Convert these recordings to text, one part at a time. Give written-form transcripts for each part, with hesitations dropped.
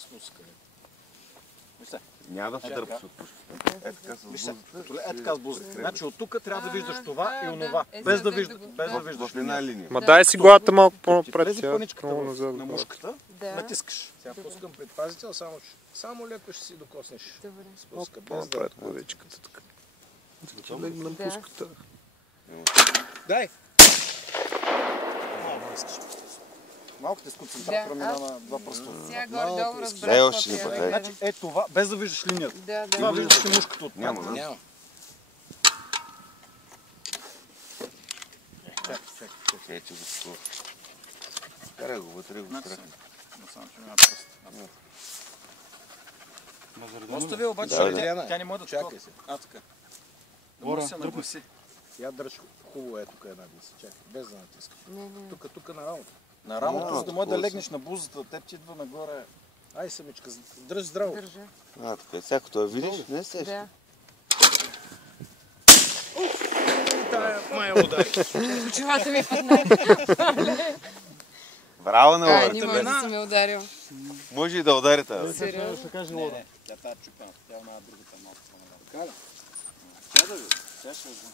спускане. Няма да се дърпаш от пушката. Е така с бузата. Значи от тук трябва да виждаш това и онова. Без да виждаш. В една линия. Ма дай си главата малко по-напред. Влезе пъничката назад. на мушката, Да. натискаш. Сега пускам предпазител, само леко ще си докоснеш. Добре. Спуска, без да... По-напред главичката така. Да легна на пуската. Дай! Малко те с концентрат промина на два пръста. Сега горе-долу разбрах. Дай още не пък. Значи е това, без да виждаш линията. Да, Това да. виждаш и мушката от Няма, пътна. да? Няма. Чакай, че го скоро. Карай го вътре, го страхне. Остави обаче, тя не може да чакай се. А, така. Гора, се нагласи. Я дръж хубаво е тук една гласа. Чакай, без да натискаш. Тук на рамото. На рамото, за да може да легнеш на бузата, теб ти идва нагоре. Ай, самичка, дръж здраво. Държа. Така, всяко това видиш, не се Да. Тая мая удари. Очилата ми падна. Браво на Не Лора. може да си ме ударил. Може и да удари тази. Сериозно? Не, тя тази чупена, тя на другата малко по-надолу. Така ли? Тя да ви, тя ще знае.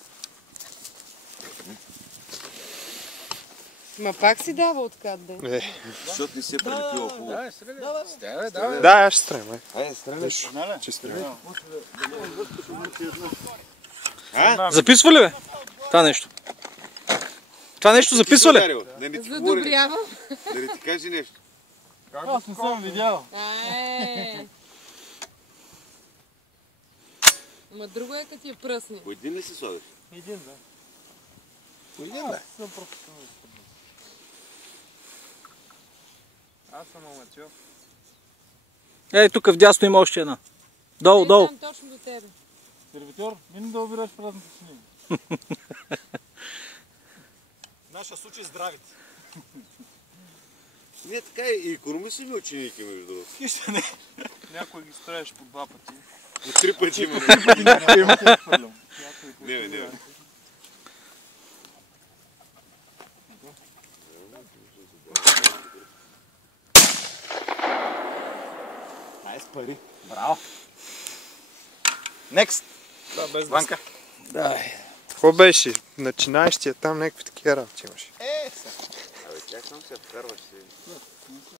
Ма пак си дава откъде. Защото не се прилепила хубаво. Давай, стреляй. Давай. Да, аз ще стреля. Айде, стреляш. Че стреля. Записва ли бе? Това нещо. Това нещо записва ли? Да не ти говори, Задобрявам. да не ти каже нещо. Аз не съм видял. Ма друго е като я пръсни. По един ли се слагаш? Един, да. По един, да. Аз съм аматьор. Ей, тук вдясно има още една. Долу, долу. Там точно до тебе. Сервитьор, мина да обираш празната снима. Наша случай здравите. Не, така и икономисливи ученики, между другото. Нищо не. Някой ги строиш по два пъти. По 3 пъти има. Не, не. Ай, с пари. Браво. Next. Ванка. Какво беше? Начинаещия там някакви такива работи имаше. Абе, чак съм се вкарваш.